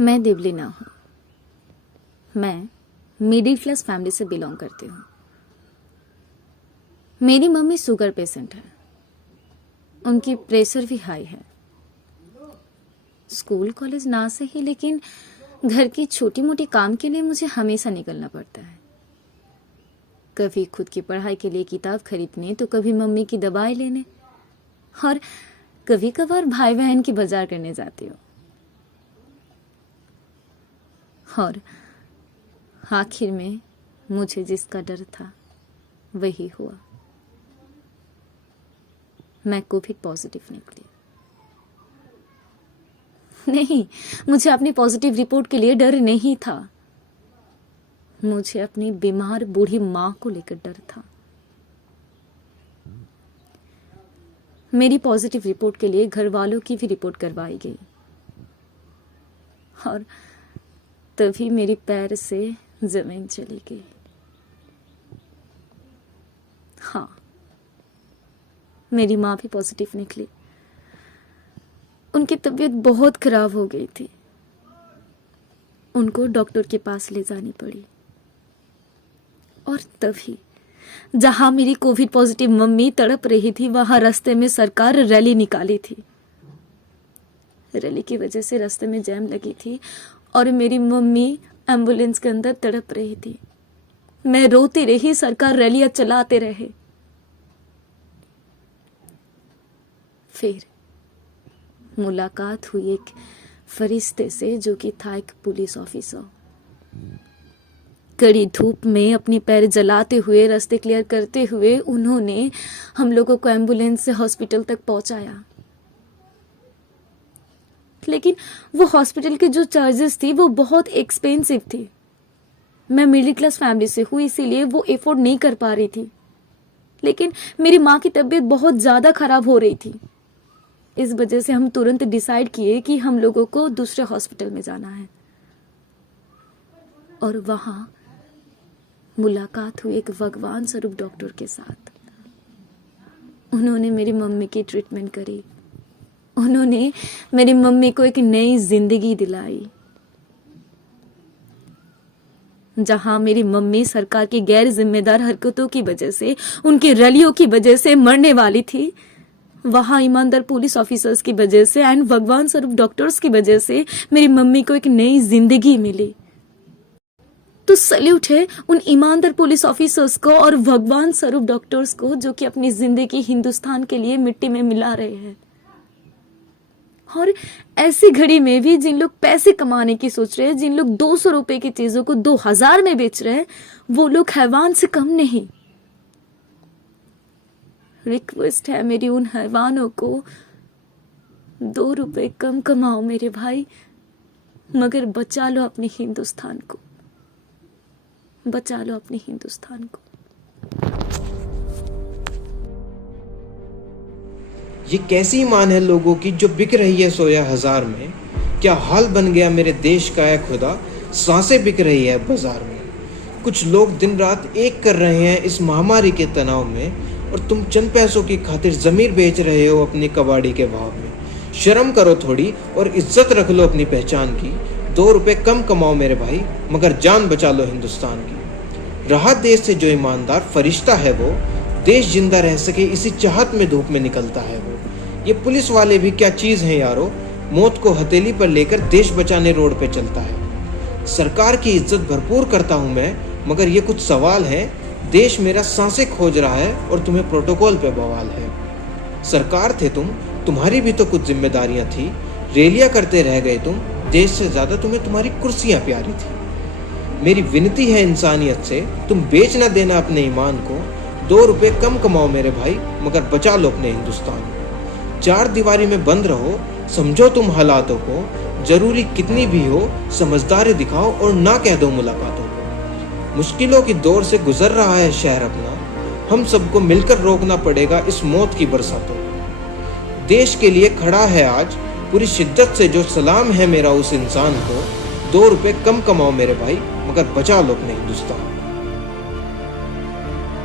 मैं देवलीना हूँ। मैं मिडिल क्लास फैमिली से बिलोंग करती हूँ। मेरी मम्मी शुगर पेशेंट है, उनकी प्रेशर भी हाई है। स्कूल कॉलेज ना सही, लेकिन घर की छोटी मोटी काम के लिए मुझे हमेशा निकलना पड़ता है। कभी खुद की पढ़ाई के लिए किताब खरीदने, तो कभी मम्मी की दवाई लेने, और कभी कभार भाई बहन की बाजार करने जाती हूँ। और आखिर में मुझे जिसका डर था वही हुआ। मैं कोविड पॉजिटिव निकली। नहीं, मुझे अपनी पॉजिटिव रिपोर्ट के लिए डर नहीं था। मुझे अपनी बीमार बूढ़ी मां को लेकर डर था। मेरी पॉजिटिव रिपोर्ट के लिए घर वालों की भी रिपोर्ट करवाई गई, और तभी मेरी पैर से जमीन चली गई। हाँ, मेरी माँ भी पॉजिटिव निकली। उनकी तबीयत बहुत खराब हो गई थी। उनको डॉक्टर के पास ले जानी पड़ी। और तभी जहां मेरी कोविड पॉजिटिव मम्मी तड़प रही थी, वहां रास्ते में सरकार रैली निकाली थी। रैली की वजह से रास्ते में जैम लगी थी और मेरी मम्मी एम्बुलेंस के अंदर तड़प रही थी। मैं रोती रही, सरकार रैलियां चलाते रहे। फिर मुलाकात हुई एक फरिश्ते से, जो कि था एक पुलिस ऑफिसर। कड़ी धूप में अपने पैर जलाते हुए, रास्ते क्लियर करते हुए उन्होंने हम लोगों को एम्बुलेंस से हॉस्पिटल तक पहुंचाया। लेकिन वो हॉस्पिटल के जो चार्जेस थी वो बहुत एक्सपेंसिव थी। मैं मिडिल क्लास फैमिली से हूँ, इसीलिए वो एफोर्ड नहीं कर पा रही थी। लेकिन मेरी माँ की तबीयत बहुत ज्यादा खराब हो रही थी। इस वजह से हम तुरंत डिसाइड किए कि हम लोगों को दूसरे हॉस्पिटल में जाना है। और वहां मुलाकात हुई एक भगवान स्वरूप डॉक्टर के साथ। उन्होंने मेरी मम्मी की ट्रीटमेंट करी। उन्होंने मेरी मम्मी को एक नई जिंदगी दिलाई। जहां मेरी मम्मी सरकार की गैर जिम्मेदार हरकतों की वजह से, उनकी रैलियों की वजह से मरने वाली थी, वहां ईमानदार पुलिस ऑफिसर्स की वजह से एंड भगवान स्वरूप डॉक्टर्स की वजह से मेरी मम्मी को एक नई जिंदगी मिली। तो सैल्यूट है उन ईमानदार पुलिस ऑफिसर्स को और भगवान स्वरूप डॉक्टर्स को, जो कि अपनी जिंदगी हिंदुस्तान के लिए मिट्टी में मिला रहे हैं। और ऐसी घड़ी में भी जिन लोग पैसे कमाने की सोच रहे हैं, जिन लोग 200 रुपए की चीजों को 2000 में बेच रहे हैं, वो लोग हैवान से कम नहीं। रिक्वेस्ट है मेरी उन हैवानों को, 2 रुपए कम कमाओ मेरे भाई, मगर बचा लो अपने हिंदुस्तान को, बचा लो अपने हिंदुस्तान को। ये कैसी ईमान है लोगों की जो बिक रही है सोया हजार में। क्या हाल बन गया मेरे देश का है खुदा, सांसें बिक रही है बाजार में। कुछ लोग दिन रात एक कर रहे हैं इस महामारी के तनाव में, और तुम चंद पैसों की खातिर जमीर बेच रहे हो अपनी कबाड़ी के भाव में। शर्म करो थोड़ी और इज्जत रख लो अपनी पहचान की। 2 रुपए कम कमाओ मेरे भाई, मगर जान बचा लो हिंदुस्तान की। रहा देश से जो ईमानदार फरिश्ता है वो, देश जिंदा रह सके इसी चाहत में धूप में निकलता है वो। ये पुलिस वाले भी क्या चीज हैं यारो, मौत को हथेली पर लेकर देश बचाने रोड पे चलता है। सरकार की इज्जत भरपूर करता हूँ मैं, मगर ये कुछ सवाल है। देश मेरा सांसें खोज रहा है और तुम्हें प्रोटोकॉल पे बवाल है। सरकार थे तुम, तुम्हारी भी तो कुछ जिम्मेदारियां थी। रैलियां करते रह गए तुम, देश से ज्यादा तुम्हें तुम्हारी कुर्सियां प्यारी थी। मेरी विनती है इंसानियत से, तुम बेच ना देना अपने ईमान को। 2 रुपए कम कमाओ मेरे भाई, मगर बचा लो अपने हिंदुस्तान को। 4 दीवारी में बंद रहो, समझो तुम हालातों को। जरूरी कितनी भी हो समझदारी दिखाओ और ना कह दो मुलाकातों को। मुश्किलों की दौर से गुजर रहा है शहर अपना, हम सबको मिलकर रोकना पड़ेगा इस मौत की बरसातों को। देश के लिए खड़ा है आज पूरी शिद्दत से, जो सलाम है मेरा उस इंसान को। 2 रुपए कम कमाओ मेरे भाई, मगर बचा लो अपने हिंदुस्तान।